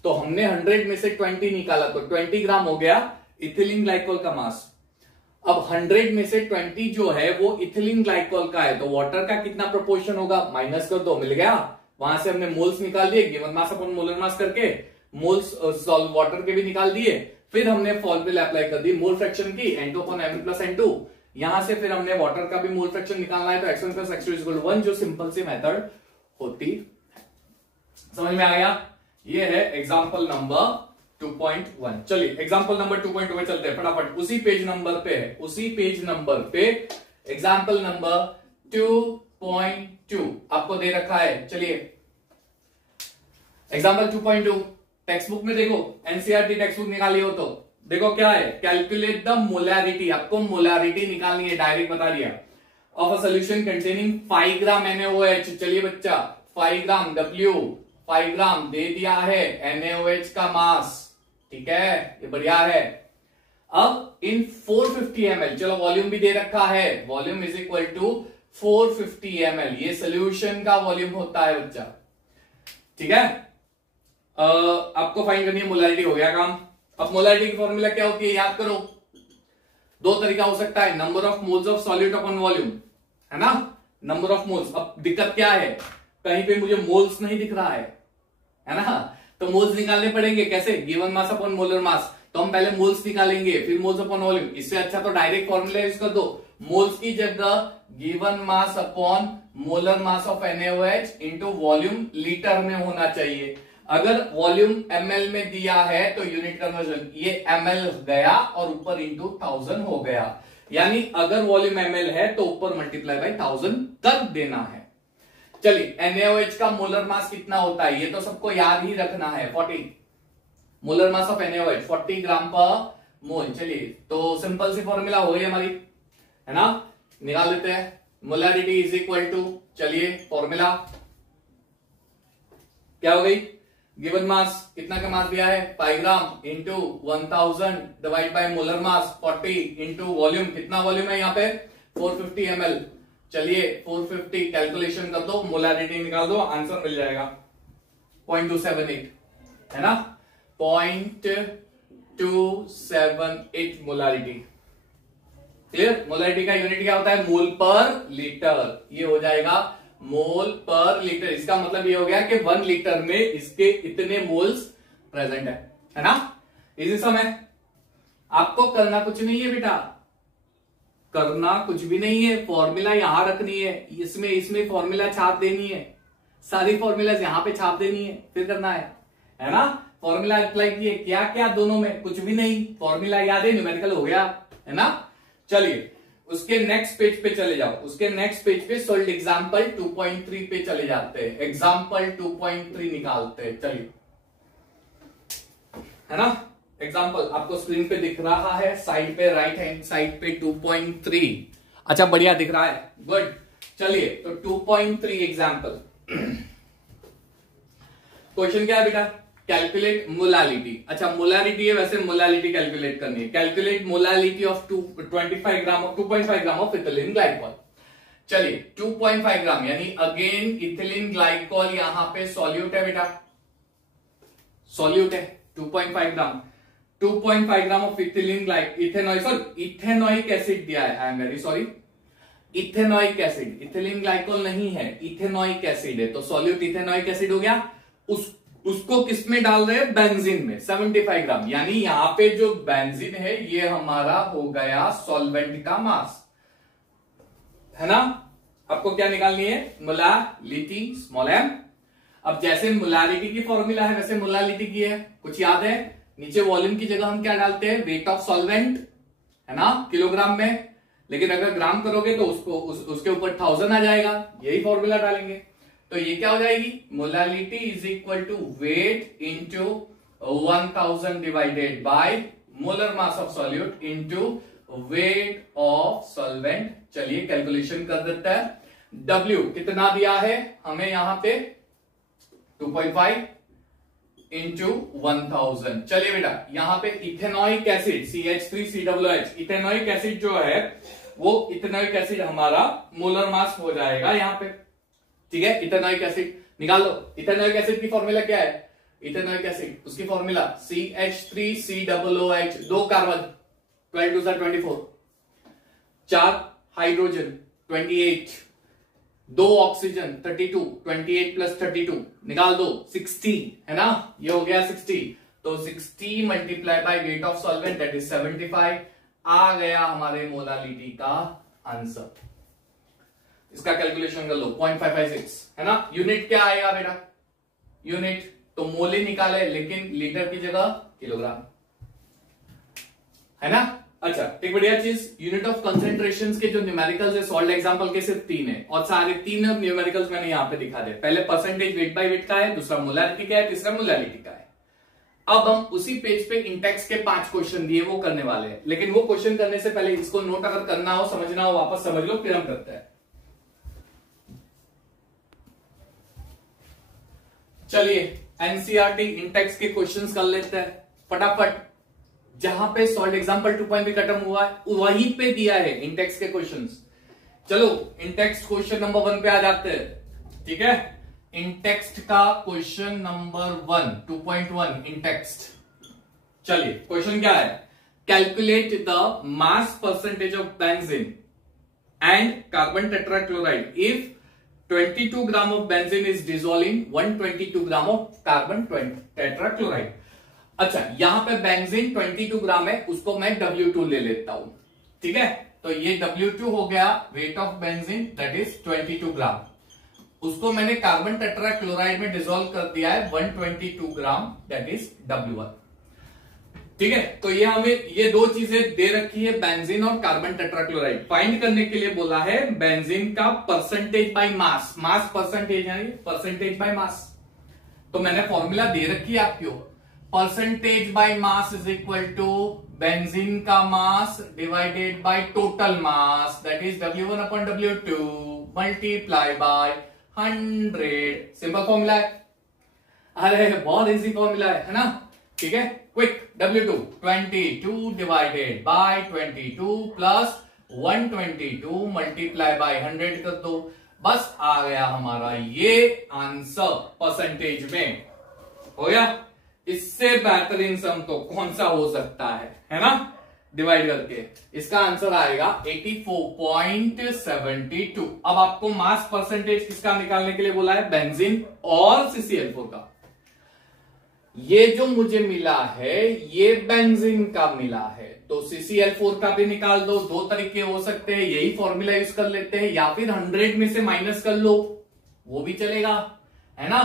तो हमने 100 में से 20 निकाला तो 20 ग्राम हो गया इथिलीन ग्लाइकोल का मास। अब 100 में से 20 जो है वो इथिलीन ग्लाइकोल का है, तो वाटर का कितना प्रोपोर्शन होगा? माइनस कर दो, मिल गया। वहां से हमने मोल्स निकाल दिए, given mass upon molar mass करके मोल्स वाटर के भी निकाल दिए। फिर हमने फॉर्मूला अप्लाई कर दी मोल फ्रैक्शन की, N2 upon M1 plus N2। यहां से फिर हमने वाटर का भी मोल फ्रैक्शन निकालना है, तो X1 plus X2 is equal to 1, जो सिंपल सी मेथड होती है। समझ में आ गया? ये है एग्जांपल नंबर 2.1। चलिए एग्जांपल नंबर 2.2 में चलते हैं फटाफट। उसी पेज नंबर पे है, उसी पेज नंबर पे एग्जांपल नंबर 2.2 आपको दे रखा है। चलिए एग्जांपल 2.2 टेक्स्ट बुक में देखो, एनसीईआरटी टेक्स्ट बुक निकाली हो तो देखो क्या है, कैलकुलेट द मोलैरिटी। आपको मोलैरिटी निकालनी है, डायरेक्ट बता दिया, of a solution containing 5 gram NaOH। चलिए बच्चा 5 ग्राम W, 5 ग्राम दे दिया है NaOH का मास, ठीक है, ये बढ़िया है। अब इन 450 ml, चलो वॉल्यूम भी दे रखा है, volume is equal to 450 ml, ये सोल्यूशन का वॉल्यूम होता है बच्चा, ठीक है। आपको फाइंड करनी है मोलैरिटी, हो गया काम। अब मोलैरिटी की फॉर्मूला क्या होती है, याद करो। दो तरीका हो सकता है, number of moles of solute upon volume, है ना, नंबर ऑफ मोल्स। अब दिक्कत क्या है, कहीं पे मुझे मोल्स नहीं दिख रहा है ना, तो मोल्स निकालने पड़ेंगे। कैसे? Given mass upon molar mass. तो हम पहले मोल्स निकालेंगे फिर मोल्स अपॉन वॉल्यूम। इससे अच्छा तो डायरेक्ट फॉर्मूला यूज कर दो, मोल्स की जगह given mass upon molar mass of NaOH into volume litre में होना चाहिए। अगर वॉल्यूम ml में दिया है तो यूनिट कन्वर्जन, ये ml गया और ऊपर इंटू 1000 हो गया। यानी अगर वॉल्यूम ml है तो ऊपर मल्टीप्लाई बाय 1000 कर देना है। चलिए NaOH का मोलर मास कितना होता है, ये तो सबको याद ही रखना है, 40। मोलर मास ऑफ NaOH 40 ग्राम पर मोल। चलिए तो सिंपल सी फॉर्मूला हो गई हमारी, है ना, निकाल लेते हैं। मोलैरिटी इज इक्वल टू, चलिए फॉर्मूला क्या हो गई, गिवन मास कितना का मास दिया है 5 gram into 1000 divide by molar mass 40 into volume, कितना वॉल्यूम है यहाँ पे 450 ml। चलिए 450 कैलकुलेशन कर दो, मोलैरिटी निकाल दो, आंसर मिल जाएगा 0.278, है ना, 0.278 मोलैरिटी। क्लियर? मोलैरिटी का यूनिट क्या होता है, मोल पर लीटर। ये हो जाएगा मोल पर लीटर। इसका मतलब ये हो गया कि 1 लीटर में इसके इतने मोल्स प्रेजेंट है ना। इसी समय आपको करना कुछ नहीं है बेटा, करना कुछ भी नहीं है, फॉर्मूला यहां रखनी है, इसमें फॉर्मूला छाप देनी है, सारी फॉर्मूलाज यहां पे छाप देनी है, फिर करना है ना। फॉर्मूला अप्लाई किए, क्या क्या दोनों में, कुछ भी नहीं, फॉर्मूला याद है, न्यूमेरिकल हो गया, है ना। चलिए उसके नेक्स्ट पेज पे चले जाओ, उसके नेक्स्ट पेज पे सोल्ड एग्जाम्पल 2.3 पे चले जाते हैं, एग्जाम्पल 2.3 निकालते हैं। चलिए, है ना, एग्जाम्पल आपको स्क्रीन पे दिख रहा है, साइड पे, राइट हैंड साइड पे 2.3। अच्छा बढ़िया दिख रहा है, गुड। चलिए तो 2.3 एग्जाम्पल। क्वेश्चन क्या है बेटा, कैलकुलेट मोलालिटी। अच्छा मोलालिटी है, वैसे मोलालिटी कैलकुलेट करनी है। Calculate molality of 2.5 gram of ethylene glycol. चलिए 2.5 ग्राम यानी अगेन इथिलीन ग्लाइकॉल यहां पे सॉल्यूट है बेटा, सॉल्यूट है 2.5 ग्राम। 2.5 gram of ethylene ethanoic acid दिया है, I am very sorry, ethanoic acid, ethylene glycol नहीं है, इथेनॉइक एसिड है, तो सॉल्यूट इथेनॉइक एसिड हो गया। उसको किस में डाल रहे हैं, बेंजीन में, 75 ग्राम। यानी यहां पे जो बेंजीन है ये हमारा हो गया सॉल्वेंट का मास, है ना। आपको क्या निकालनी है, मोलालिटी, स्मॉल एम। अब जैसे मोलालिटी की फॉर्मूला है वैसे मोलालिटी की है, कुछ याद है, नीचे वॉल्यूम की जगह हम क्या डालते हैं, वेट ऑफ सॉल्वेंट, है ना, किलोग्राम में। लेकिन अगर ग्राम करोगे तो उसके ऊपर 1000 आ जाएगा, यही फॉर्मूला डालेंगे। तो ये क्या हो जाएगी, molality is equal to weight into 1000 divided by molar mass of solute into weight of solvent. चलिए कैलकुलेशन कर देता है। W कितना दिया है हमें यहां पे, 2.5 इंटू 1000। चलिए बेटा यहां पे ethanoic acid CH3COOH, ethanoic acid जो है वो इथेनॉइक एसिड हमारा मोलर मास हो जाएगा यहां पे, ठीक है। इथेनॉइक एसिड निकालो, इथेनॉइक एसिड की फॉर्मूला क्या है, इथेनॉइक एसिड उसकी formula CH3COOH, 2 carbon 12 2 24, 4 hydrogen 28, 2 oxygen 32, 28 plus 32 निकाल दो 60, है ना, ये हो गया 60। तो 60 multiply by weight of solvent that is 75, आ गया हमारे मोलालिटी का आंसर। इसका कैलकुलेशन कर लो 0.556, है ना। यूनिट क्या आएगा बेटा, यूनिट तो मोले निकाले लेकिन लीटर की जगह किलोग्राम, है ना। अच्छा एक बढ़िया चीज, यूनिट ऑफ कंसेंट्रेशन के जो न्यूमेरिकल्स है सॉल्ट एग्जांपल के सिर्फ 3 है, और सारे 3 न्यूमेरिकल्स मैंने यहां पे दिखा दे। पहले परसेंटेज वेट बाय वेट का है, दूसरा मोलारिटी का है, तीसरा मोलालिटी का है। अब हम उसी पेज पे इंटेक्स के 5 क्वेश्चन दिए वो करने वाले हैं, लेकिन वो क्वेश्चन करने से पहले इसको नोट अगर करना हो, समझना हो, वापस समझ लो, फिर हम करते हैं। चलिए एनसीईआरटी इंटेक्स के क्वेश्चंस कर लेते हैं फटाफट। जहां पे सॉल्ट एग्जांपल 2.3 खत्म हुआ है वहीं पे दिया है इंटेक्स के क्वेश्चंस। चलो इंटेक्स क्वेश्चन नंबर 1 पे आ जाते हैं, ठीक है। इंटेक्स्ट का क्वेश्चन नंबर 1 2.1 इंटेक्स्ट। चलिए क्वेश्चन क्या है, calculate the mass percentage of benzene and carbon tetrachloride if 22 gram of benzene is dissolving 122 gram of carbon tetrachloride. अच्छा यहां पे बेंजीन 22 ग्राम है, उसको मैं W2 ले लेता हूं, ठीक है। तो ये W2 हो गया weight of benzene that is 22 ग्राम, उसको मैंने कार्बन टेट्राक्लोराइड में डिसॉल्व कर दिया है 122 ग्राम दैट इज W1, ठीक है। तो ये हमें ये 2 चीजें दे रखी है, बेंजीन और कार्बन टेट्राक्लोराइड। फाइंड करने के लिए बोला है बेंजीन का percentage by mass, mass percentage यानी परसेंटेज बाय मास। तो मैंने फॉर्मूला दे रखी है आपको, percentage by mass is equal to benzene का mass divided by total mass that is W1 upon W2 multiply by 100। Simple formula है, अरे बहुत इजी फॉर्मूला है ना, ठीक है। Quick W2 22 divided by 22 plus 122 multiply by 100 कर दो, बस आ गया हमारा ये आंसर परसेंटेज में, हो गया। इससे बेहतरीन सम तो कौन सा हो सकता है ना। डिवाइड करके, इसका आंसर आएगा 84.72। अब आपको मास परसेंटेज किसका निकालने के लिए बोला है? बेंजीन और CCl4 का। ये जो मुझे मिला है ये बेंजीन का मिला है, तो CCl4 का भी निकाल दो। दो तरीके हो सकते हैं, यही फॉर्मूला यूज कर लेते हैं, या फिर 100 में से माइनस कर लो, वो भी चलेगा, है ना।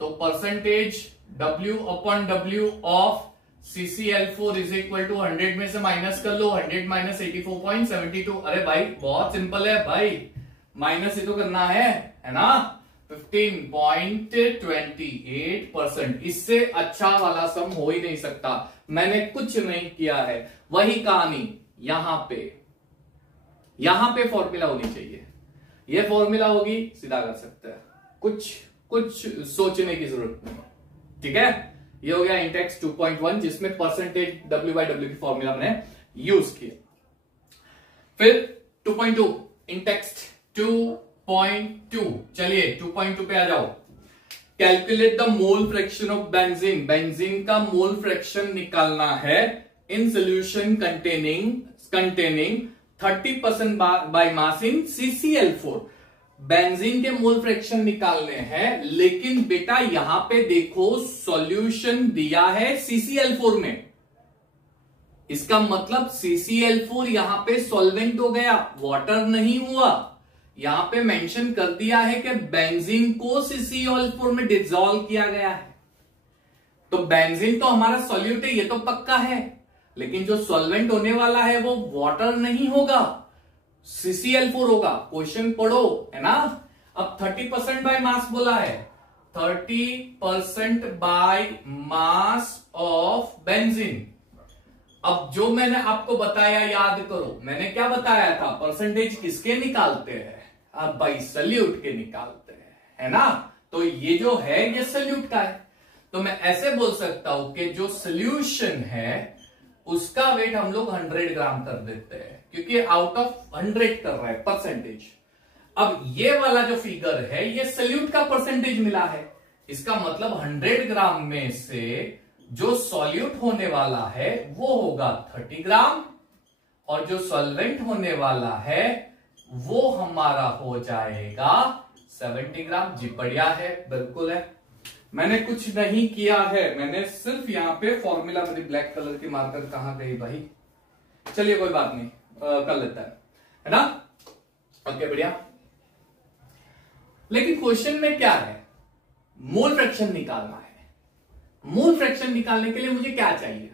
तो percentage W/W of CCl4 is equal to 100 में से माइनस कर लो, 100 माइनस 84.72। अरे भाई बहुत सिंपल है भाई, माइनस ही तो करना है ना। 15.28%। इससे अच्छा वाला सम हो ही नहीं सकता। मैंने कुछ नहीं किया है, वही कहानी यहां पे फॉर्मूला होनी चाहिए। ये फॉर्मूला होगी, सीधा कर सकते हैं, कुछ सोचने की जरूरत नहीं। ठीक है, ये हो गया इंटेक्स 2.1 जिसमें परसेंटेज W/W की फॉर्मूला हमने यूज किया। फिर 2.2 इंटेक्स 2.2, चलिए 2.2 पे आ जाओ। Calculate the mole fraction of benzene. Benzene का मोल फ्रैक्शन निकालना है in solution containing 30% by mass in CCl4। Benzene के मोल फ्रैक्शन निकालने हैं, लेकिन बेटा यहां पे देखो सॉल्यूशन दिया है CCl4 में। इसका मतलब CCl4 यहां पे सॉल्वेंट हो गया, वाटर नहीं हुआ। यहां पे मेंशन कर दिया है कि बेंजीन को CCl4 में डिसॉल्व किया गया है। तो बेंजीन तो हमारा सॉल्यूट है, ये तो पक्का है, लेकिन जो सॉल्वेंट होने वाला है वो वाटर नहीं होगा, CCl4 होगा। क्वेश्चन पढ़ो, है ना। अब 30% बाय मास बोला है, 30% बाय मास ऑफ बेंजीन। अब जो मैंने आपको बताया याद करो, मैंने क्या बताया था? परसेंटेज किसके निकालते हैं? अब भाई सल्यूट के निकालते हैं, है ना। तो ये जो है ये सल्यूट का है, तो मैं ऐसे बोल सकता हूं कि जो सोल्यूशन है उसका वेट हम लोग 100 ग्राम कर देते हैं, क्योंकि आउट ऑफ 100 कर रहा है परसेंटेज। अब ये वाला जो फिगर है ये सल्यूट का परसेंटेज मिला है, इसका मतलब 100 ग्राम में से जो सॉल्यूट होने वाला है वो होगा 30 ग्राम, और जो सॉल्वेंट होने वाला है वो हमारा हो जाएगा 70 ग्राम। जी बढ़िया है, बिल्कुल है। मैंने कुछ नहीं किया है, मैंने सिर्फ यहां पे फॉर्मूला, मेरी ब्लैक कलर की मार्कर कहां गई भाई? चलिए कोई बात नहीं, कर लेता है ना। ओके बढ़िया। लेकिन क्वेश्चन में क्या है? मोल फ्रैक्शन निकालना है। मोल फ्रैक्शन निकालने के लिए मुझे क्या चाहिए?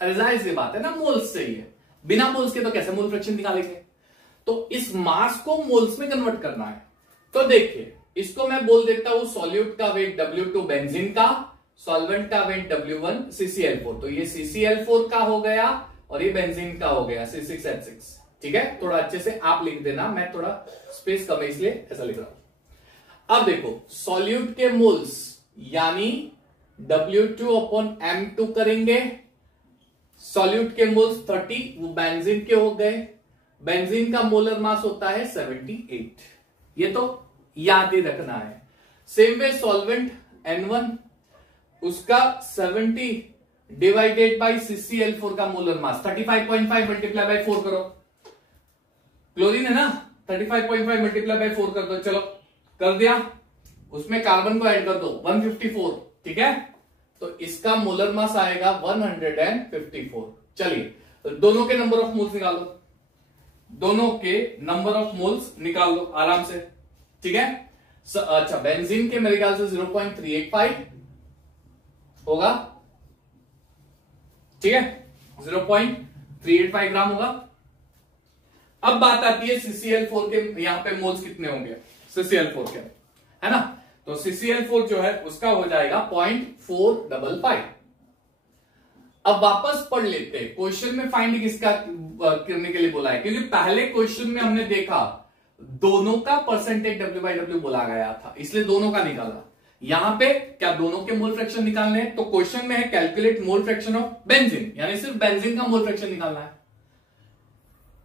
अरे जाहिर सी बात है ना, मोल्स चाहिए। बिना मोल्स के तो कैसे मोल फ्रैक्शन निकालेंगे? तो इस मास को मोल्स में कन्वर्ट करना है। तो देखिए, इसको मैं बोल देता हूं सॉल्यूट का वेट W2 बेंजीन का, सॉल्वेंट का वेट W1 CCl4। तो ये CCl4 का हो गया और ये बेंजीन का हो गया C6H6। ठीक है, थोड़ा अच्छे से आप लिख देना, मैं थोड़ा स्पेस कम है इसलिए ऐसा लिख रहा हूं। अब देखो सॉल्यूट के मोल्स यानी W2/M2 करेंगे। सॉल्यूट के मोल्स 30, वो बेंजीन के हो गए। बेंजीन का मोलर मास होता है 78, ये तो याद ही रखना है। सेम वे सॉल्वेंट N1, उसका 70 डिवाइडेड बाय CCl4 का मोलर मास 35.5 मल्टीप्लाई बाय 4 करो। क्लोरीन है ना, 35.5 मल्टीप्लाई बाय 4 कर दो। चलो कर दिया, उसमें कार्बन को ऐड कर दो 154। ठीक है, तो इसका मोलर मास आएगा 154। चलिए दोनों के नंबर ऑफ मोल्स निकालो, दोनों के नंबर ऑफ मोल्स निकाल लो आराम से। ठीक है, अच्छा बेंजीन के मेरे ख्याल से 0.385 होगा। ठीक है, 0.385 ग्राम होगा। अब बात आती है CCl4 के, यहां पे मोल्स कितने होंगे CCl4 के, है ना। तो CCl4 जो है उसका हो जाएगा 0.455। अब वापस पढ़ लेते हैं, क्वेश्चन में फाइंड किसका करने के लिए बोला है, क्योंकि पहले क्वेश्चन में हमने देखा दोनों का परसेंटेज W/W बोला गया था, इसलिए दोनों का निकाला। यहां पे क्या दोनों के मोल फ्रैक्शन निकालने हैं? तो क्वेश्चन में है calculate mole fraction of benzene, यानी सिर्फ बेंजीन का मोल फ्रैक्शन निकालना है।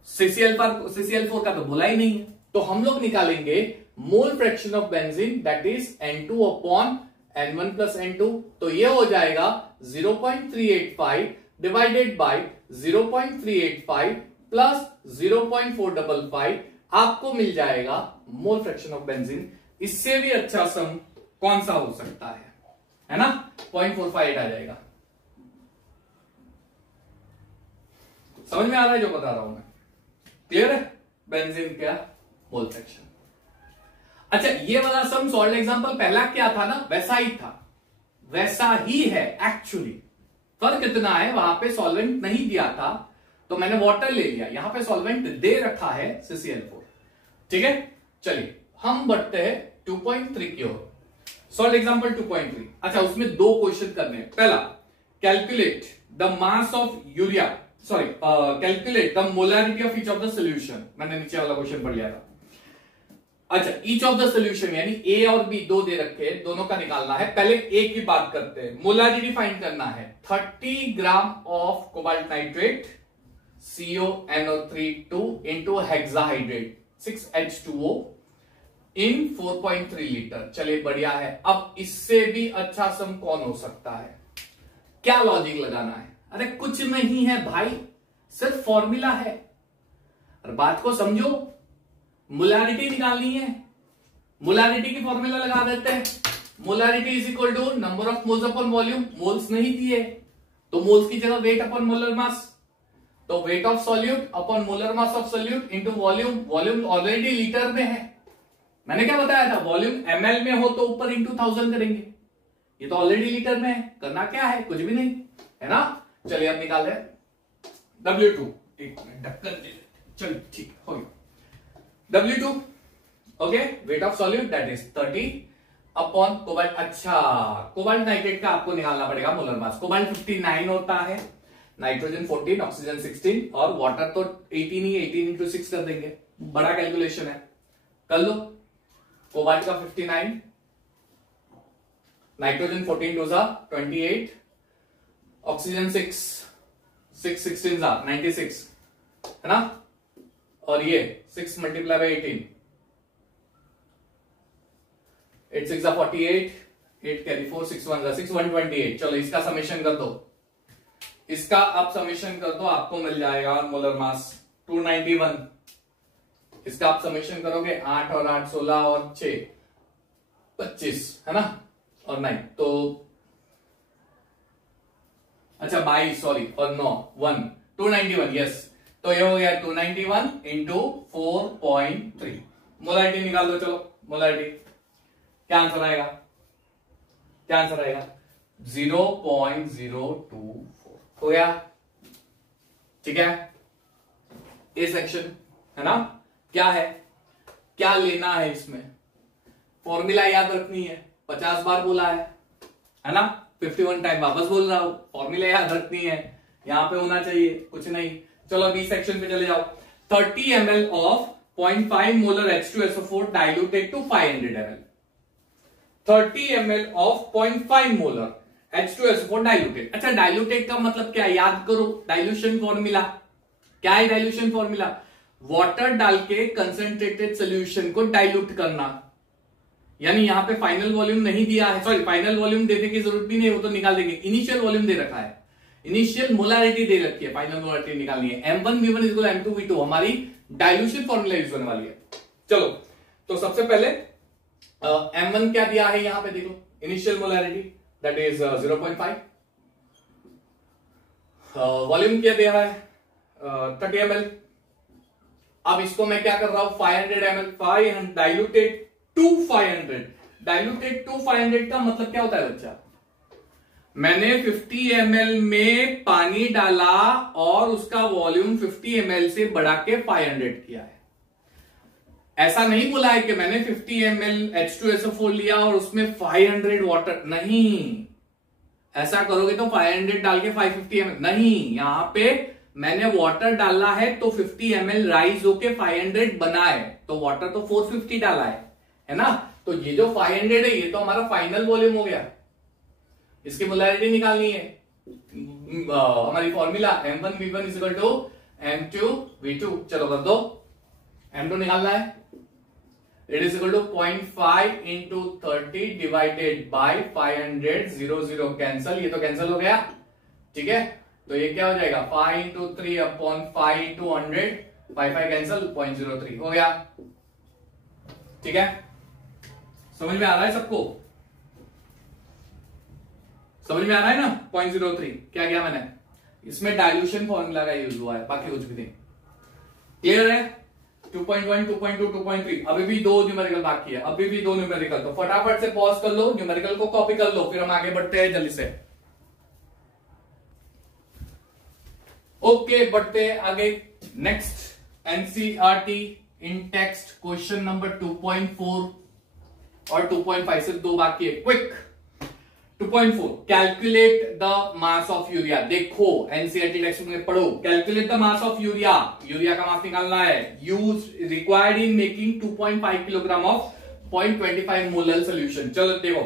CCl4 का तो बोला ही नहीं है, तो हम लोग निकालेंगे मोल fraction of benzene, that is N2/N1 + N2। तो ये हो जाएगा 0.385 डिवाइडेड बाय 0.385 प्लस 0.455 आपको मिल जाएगा मोल फ्रैक्शन ऑफ बेंजीन। इससे भी अच्छा सम कौन सा हो सकता है ना? 0.458 आ जाएगा। समझ में आ रहा है जो बता रहा हूं मैं? क्लियर है? बेंजीन क्या मोल फ्रैक्शन। अच्छा, ये वाला सम सॉल्व एग्जांपल पहला क्या था ना, वैसा ही था, वैसा ही है एक्चुअली। फर्क इतना है, वहां पे सॉल्वेंट नहीं दिया था तो मैंने वाटर ले लिया, यहां पे सॉल्वेंट दे रखा है CCl4। ठीक है, चलिए हम बढ़ते हैं 2.3 की ओर। Solve example 2.3। अच्छा, उसमें दो क्वेश्चन करने हैं। पहला, calculate the mass of urea, sorry calculate the molarity of each of the solution. मैंने नीचे वाला क्वेश्चन पढ़ लिया था। अच्छा, ईच ऑफ द सोल्यूशन यानी ए और बी दो दे रखे हैं, दोनों का निकालना है। पहले ए की बात करते हैं। मोलारिटी फाइंड करना है। 30 gram of cobalt nitrate CONO3 into hexahydrate 6H2O in 4.3 litre. चलिए बढ़िया है। अब इससे भी अच्छा सम कौन हो सकता है? क्या लॉजिक लगाना है? अरे कुछ नहीं है भाई, सिर्फ फॉर्मूला है। और बात को समझो, मोलारिटी निकालनी है, मोलारिटी की फॉर्मूला लगा देते हैं। Molarity is equal to number of moles upon volume. Moles नहीं दिए तो मोल्स की जगह वेट अपॉन मोलर मास, तो wait of solute upon molar mass of solute into volume. Volume already litre में है, मैंने क्या बताया था? वॉल्यूम ml में हो तो ऊपर इंटू 1000 करेंगे, ये तो ऑलरेडी लीटर में है। करना क्या है? कुछ भी नहीं है ना। चलिए अब निकाल रहे W2। एक मिनट ढक्कन दे देते, चलिए ठीक हो गया। W2 okay, wait of solute that is 30 upon cobalt. अच्छा, कोबाल्ट नाइट्रेट का आपको निकालना पड़ेगा मोलर मास। कोबाल्ट 59 होता है, नाइट्रोजन 14, ऑक्सीजन 16 और वाटर तो 18 ही, 18 इंटू 6 कर देंगे। बड़ा कैलकुलेशन है, कर लो। कोबाल्ट का 59, नाइट्रोजन 14 2 28, ऑक्सीजन 6 16 96 है ना, और ये 6 मल्टीप्लाई बाई 18, 8 6 48, 8 कैरी 4, 6 1 6 128। चलो इसका समेशन कर दो, इसका आप समेशन कर दो, आपको मिल जाएगा मोलर मास 291। इसका आप समेशन करोगे 8 और 8 16 और 6 25 है ना, और 9 तो अच्छा 22 सॉरी और 9 1 291 यस। तो ये हो गया 291 इंटू 4.3। मोलारिटी निकाल दो। चलो मोलारिटी क्या आंसर आएगा? क्या आंसर आएगा? 0.024 हो गया। ठीक है, ए सेक्शन है ना। क्या है, क्या लेना है इसमें? फॉर्मूला याद रखनी है, 50 बार बोला है ना, 51 टाइम वापस बोल रहा हूं। फॉर्मूला याद रखनी है, यहां पे होना चाहिए, कुछ नहीं। चलो बी सेक्शन पे चले जाओ। 30 ml of 0.5 molar H2SO4 diluted to 500 ml। 30 ml of 0.5 molar H2SO4 diluted. अच्छा, डाइल्यूटेड का मतलब क्या? याद करो, डाइल्यूशन फॉर्मूला क्या है? डाइल्यूशन फॉर्मूला वाटर डाल के कंसंट्रेटेड सोल्यूशन को डाइल्यूट करना। यानी यहां पे फाइनल वॉल्यूम नहीं दिया है, सॉरी फाइनल वॉल्यूम देने की जरूरत भी नहीं, वो तो निकाल देंगे। इनिशियल वॉल्यूम दे रखा है, इनिशियल मोलारिटी दे रखी है, फाइनल मोलारिटी निकालनी है। M1V1 इज इक्वल M2V2 हमारी डाइल्यूशन फॉर्मूला यूज होने वाली है। चलो तो सबसे पहले M1 क्या दिया है यहां पे देखो, initial molarity that is 0.5, volume क्या दिया है 30 ml। अब इसको मैं क्या कर रहा हूं 500 ml, 500 diluted to 500। Diluted to 500 का मतलब क्या होता है बच्चा? मैंने 50 ml में पानी डाला और उसका वॉल्यूम 50 ml से बढ़ा के 500 किया है। ऐसा नहीं बोला है कि मैंने 50 ml H2SO4 लिया और उसमें 500 वाटर, नहीं। ऐसा करोगे तो 500 डाल के 550 ml, नहीं। यहां पे मैंने वाटर डाला है तो 50 ml राइज होके 500 बना है, तो वाटर तो 450 डाला है ना। तो ये जो 500 है ये तो हमारा फाइनल वॉल्यूम हो गया। इसकी मोलारिटी निकालनी है, हमारी formula M1V1 is equal to M2V2। चलो कर दो, M2 निकालना है, it is equal to 0.5 into 30 divided by 500, 0 0 cancel, ये तो कैंसल हो गया। ठीक है, तो ये क्या हो जाएगा 5 इंटू 3 अपॉन 5 इंटू 100, 5 कैंसल, 0.03 हो गया। ठीक है, समझ में आ रहा है सबको? समझ में आ रहा है ना? 0.03 क्या किया मैंने, इसमें डायल्यूशन फॉर्मूला का यूज हुआ है, बाकी कुछ भी नहीं। क्लियर है? 2.1, 2.2, 2.3, अभी भी दो न्यूमेरिकल बाकी है, अभी भी दो न्यूमेरिकल। तो फटाफट से पॉज कर लो, न्यूमेरिकल को कॉपी कर लो, फिर हम आगे बढ़ते हैं जल्दी से। ओके, बढ़ते हैं आगे। नेक्स्ट एनसीईआरटी इन टेक्स्ट क्वेश्चन नंबर 2.4 और 2.5 से दो बाकी है। Quick 2.4 calculate the mass of urea. देखो एनसीईआरटी टेक्स्ट में पढ़ो, calculate the mass of urea, urea का मास निकालना है। Use required in making 2.5 kilogram of 0.25 molar solution. चलो देखो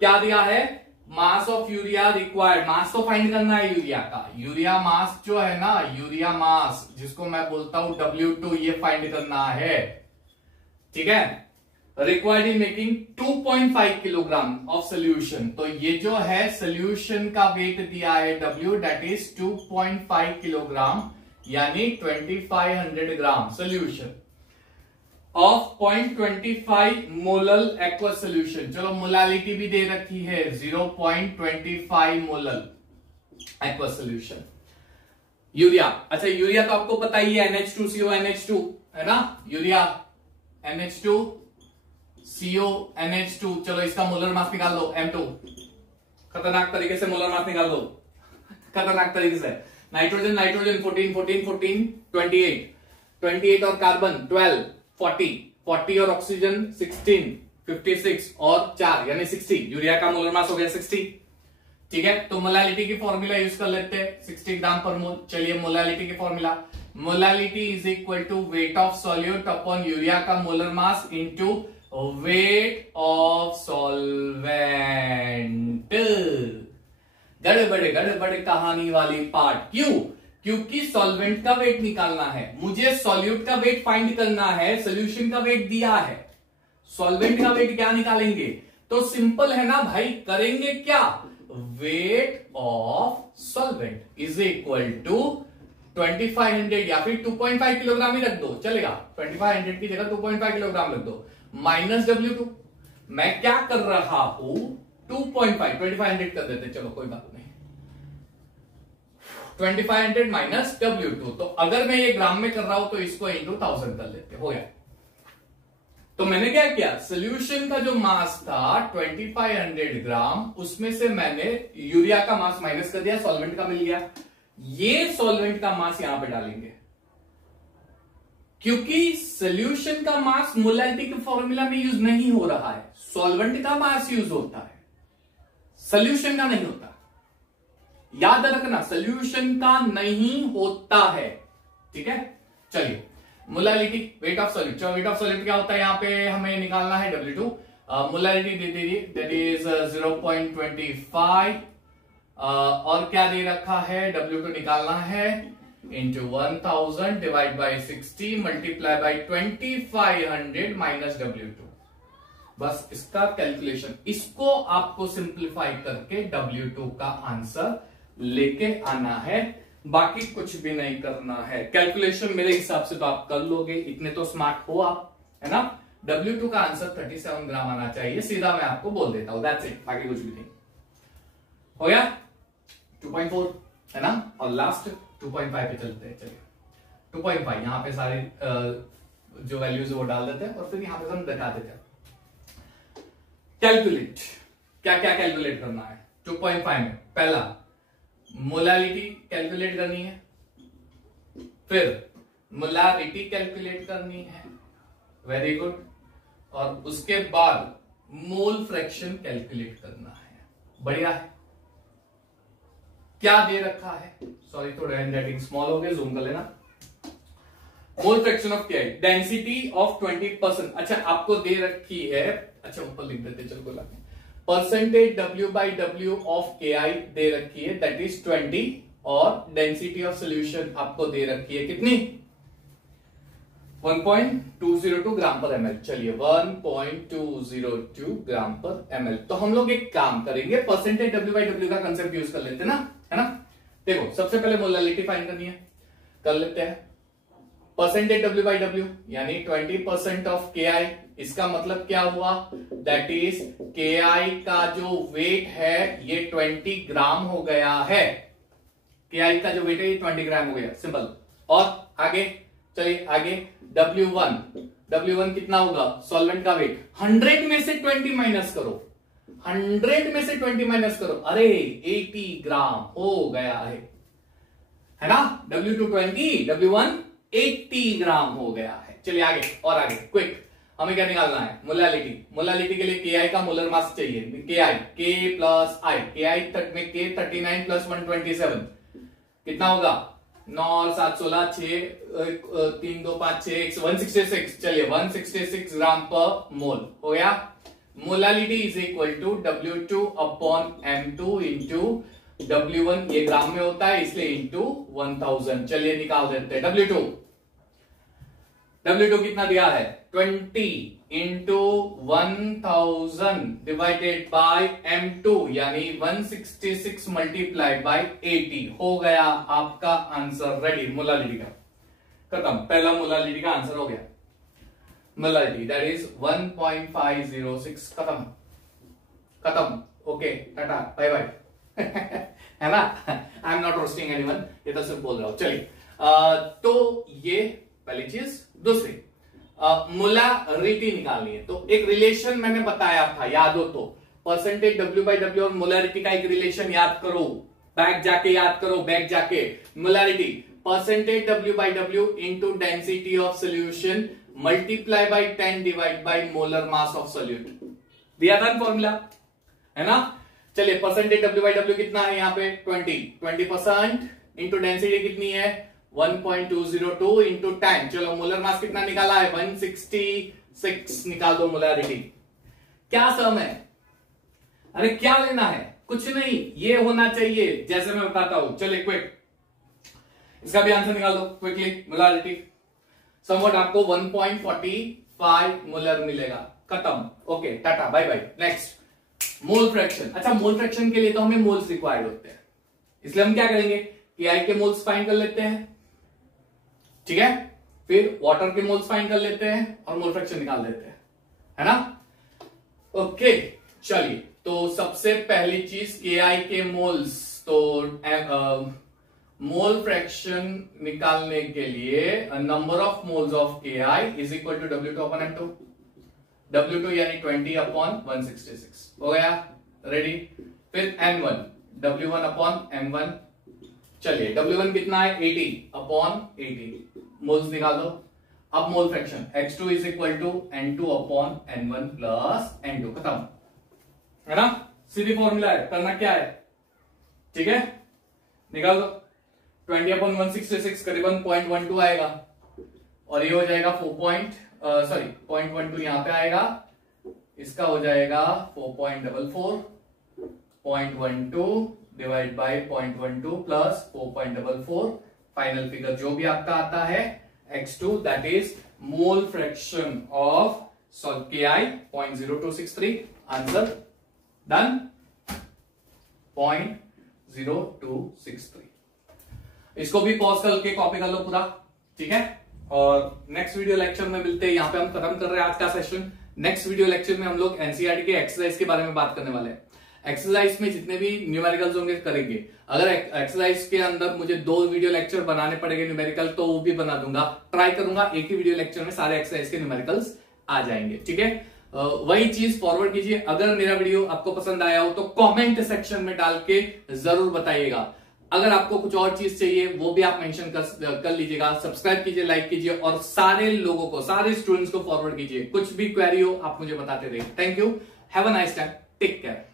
क्या दिया है, मास ऑफ यूरिया रिक्वायर्ड, मास तो फाइंड करना है यूरिया का। यूरिया मास जो है ना, यूरिया मास जिसको मैं बोलता हूं W2, ये फाइंड करना है। ठीक है, required in making 2.5 kilogram of solution. तो ये जो है सोल्यूशन का वेट दिया है W, दैट इज 2.5 किलोग्राम यानी 2500 gram solution of 0.25 molal aqua solution. चलो मोलालिटी भी दे रखी है 0.25 मोलल एक्वा सोल्यूशन यूरिया। अच्छा यूरिया तो आपको पता ही है, NH2CO NH2 है ना, यूरिया NH2 CO NH2। चलो इसका मोलर मास निकाल दो M2, खतरनाक तरीके से मोलर मास निकाल दो, खतरनाक तरीके से। नाइट्रोजन 14 14 14 28 और कार्बन 12 40 और ऑक्सीजन 16 56 और 4 यानी 60। यूरिया का मोलर मास हो गया 60। ठीक है, तो मोलालिटी की फॉर्मूला यूज कर लेते हैं, 60 ग्राम पर मोल। चलिए मोलालिटी की formula, molality is equal to weight of solute upon urea का molar mass into weight of solvent. गड़बड़ कहानी वाली पार्ट। क्यों? क्योंकि सॉल्वेंट का वेट निकालना है मुझे, सॉल्यूट का वेट फाइंड करना है, सोल्यूशन का वेट दिया है, सॉल्वेंट का वेट क्या निकालेंगे? तो सिंपल है ना भाई, करेंगे क्या, weight of solvent is equal to 2500 या फिर 2.5 किलोग्राम ही रख दो चलेगा, 2500 की जगह 2.5 किलोग्राम रख दो, माइनस W2। मैं क्या कर रहा हूं, 2500 कर देते, चलो कोई बात नहीं, 2500 माइनस W2। तो अगर मैं ये ग्राम में कर रहा हूं तो इसको इंटू 1000 कर लेते, हो गया। तो मैंने क्या किया, सोल्यूशन का जो मास था 2500 ग्राम, उसमें से मैंने यूरिया का मास माइनस कर दिया, सॉल्वेंट का मिल गया। ये सॉल्वेंट का मास यहां पे डालेंगे, क्योंकि सोल्यूशन का मास मोलालिटी के फॉर्मूला में यूज नहीं हो रहा है, सॉल्वेंट का मास यूज होता है, सोल्यूशन का नहीं होता। याद रखना, सोल्यूशन का नहीं होता है। ठीक है, चलिए मोलालिटी, वेट ऑफ सॉल्यूट। चलो वेट ऑफ सॉल्यूट क्या होता है, यहां पे हमें निकालना है W2। मोलालिटी दे दीजिए, दैट इज 0.25 और क्या दे रखा है, W2 निकालना है into 1000 divide by 60 multiply by 2500 minus W2। बस इसका कैलकुलेशन, इसको आपको सिंप्लीफाई करके W2 का आंसर लेके आना है, बाकी कुछ भी नहीं करना है। कैलकुलेशन मेरे हिसाब से तो आप कर लोगे, इतने तो स्मार्ट हो आप, है ना। W2 का आंसर 37 ग्राम आना चाहिए, सीधा मैं आपको बोल देता हूं, दैट्स इट, बाकी कुछ भी नहीं। हो गया 2.4 है ना, और लास्ट 2.5 पे चलते हैं। चलिए 2.5 यहां पे सारे जो वैल्यूज वो डाल देते हैं और फिर यहां पे हम दिखा देते हैं। कैलकुलेट, क्या क्या कैलकुलेट करना है 2.5 में, पहला मोलालिटी कैलकुलेट करनी है, फिर मोलारिटी कैलकुलेट करनी है, वेरी गुड, और उसके बाद मोल फ्रैक्शन कैलकुलेट करना है, बढ़िया है। क्या दे रखा है, सॉरी थोड़ा हैंडराइटिंग स्मॉल हो गया, जूम कर लेना। मोल फ्रैक्शन ऑफ क्या है, डेंसिटी ऑफ 20%। अच्छा आपको दे रखी है, अच्छा ऊपर लिख देते, चलो बोला, percentage W by W of KI दे रखी है, दैट इज 20, और डेंसिटी ऑफ सोल्यूशन आपको दे रखी है कितनी, 1.202 ग्राम पर ml। चलिए 1.202 ग्राम पर ml। तो हम लोग एक काम करेंगे, परसेंटेज W बाई W का कंसेप्ट यूज कर लेते हैं ना, है ना। देखो सबसे पहले मोलालिटी फाइंड करनी है, कर लेते हैं। परसेंटेज W बाई W यानी 20% ऑफ KI, इसका मतलब क्या हुआ, दैट इज KI का जो वेट है ये 20 ग्राम हो गया है। KI का जो वेट है ये 20 ग्राम हो गया, सिंपल। और आगे चलिए, आगे W1 कितना होगा, सॉल्वेंट का वेट 100 में से 20 माइनस करो, 100 में से 20 माइनस करो, अरे 80 ग्राम हो गया है ना। W2 20, W1 80 ग्राम हो गया है। चलिए आगे, और आगे क्विक, हमें क्या निकालना है, मोलालिटी के लिए KI का मोलर मास चाहिए, K प्लस I, KI में K 39 प्लस 127 कितना होगा, 9 और 7 16, 6 3 2 5 6 166, चलिए 166 ग्राम पर मोल हो गया। Molality is equal to W2 upon M2 into W1, ये ग्राम में होता है इसलिए इंटू 1000। चलिए निकाल देते हैं W2 कितना दिया है, 20 इंटू 1000 डिवाइडेड बाय M2 यानी 166 मल्टीप्लाइड बाय 80 हो गया आपका आंसर रेडी। मोलालिटी का खत्म, पहला मोलालिटी का आंसर हो गया। मोलालिटी दैट इज 1.506 खत्म। ओके टाटा बाय बाय है ना, I am not roasting anyone, ये तो सिर्फ बोल रहा हूं। चलिए तो ये पहली चीज। दूसरी मोलारिटी निकालनी है, तो एक रिलेशन मैंने बताया था, याद हो तो, परसेंटेज W बाई W और मोलारिटी का एक रिलेशन याद करो, बैक जाके molarity percentage W by W into density of solution multiply by 10 divide by molar mass of solute, दिया था फॉर्मूला है ना। चलिए परसेंटेज W बाई W कितना है यहाँ पे 20% इंटू डेंसिटी कितनी है 1.202 इंटू 10, चलो मोलर मास कितना निकाला है 166, निकाल दो मोलारिटी। क्या सम है, अरे क्या लेना है, कुछ नहीं, ये होना चाहिए जैसे मैं बताता हूं। चलिए क्विक, इसका भी आंसर निकाल दो क्विकली। मोलारिटी समवट आपको 1.45 मोलर मिलेगा, खत्म। Okay tata bye bye. Next mole fraction. अच्छा मोल फ्रैक्शन के लिए तो हमें मोल्स रिक्वायर्ड होते हैं, इसलिए हम क्या करेंगे, KI के मोल्स फाइंड कर लेते हैं, ठीक है, फिर वाटर के मोल्स फाइंड कर लेते हैं और मोल फ्रैक्शन निकाल देते हैं, है ना। ओके चलिए, तो सबसे पहली चीज KI के मोल्स, तो मोल फ्रैक्शन निकालने के लिए number of moles of KI is equal to W2 upon M2, W2 यानी 20 अपॉन 166 हो गया, रेडी। फिर N1 W1 अपॉन M1, चलिए W1 कितना है 80 अपॉन 80, मोल्स निकाल दो। अब mole fraction X2 is equal to N2 upon N1 plus N2, खत्म, है ना, सीधी फॉर्मूला है, करना क्या है, ठीक है, निकाल दो। 20 अपॉन 166 करीबन 0.12 आएगा, और ये हो जाएगा 0.12 यहां पे आएगा, इसका हो जाएगा 4.44, 0.12 divide by 0.12 plus 4.44, final figure जो भी आपका आता है X2, that is mole fraction of KI 0.0263, answer done 0.0263। इसको भी पॉज करके कॉपी कर लो पूरा, ठीक है। और नेक्स्ट वीडियो लेक्चर में मिलते हैं, यहाँ पे हम खत्म कर रहे हैं आज का सेशन। नेक्स्ट वीडियो लेक्चर में हम लोग NCERT के एक्सरसाइज के बारे में बात करने वाले हैं। एक्सरसाइज में जितने भी न्यूमेरिकल्स होंगे करेंगे, अगर एक्सरसाइज के अंदर मुझे 2 वीडियो लेक्चर बनाने पड़ेंगे न्यूमेरिकल, तो वो भी बना दूंगा, ट्राई करूंगा एक ही वीडियो लेक्चर में सारे एक्सरसाइज के न्यूमेरिकल्स आ जाएंगे, ठीक है। वही चीज फॉरवर्ड कीजिए। अगर मेरा वीडियो आपको पसंद आया हो तो कमेंट सेक्शन में डाल के जरूर बताइएगा। अगर आपको कुछ और चीज चाहिए वो भी आप मेंशन कर लीजिएगा। सब्सक्राइब कीजिए, लाइक कीजिए और सारे लोगों को, सारे स्टूडेंट्स को फॉरवर्ड कीजिए। कुछ भी क्वेरी हो आप मुझे बताते रहिए। Thank you, have a nice time, take care.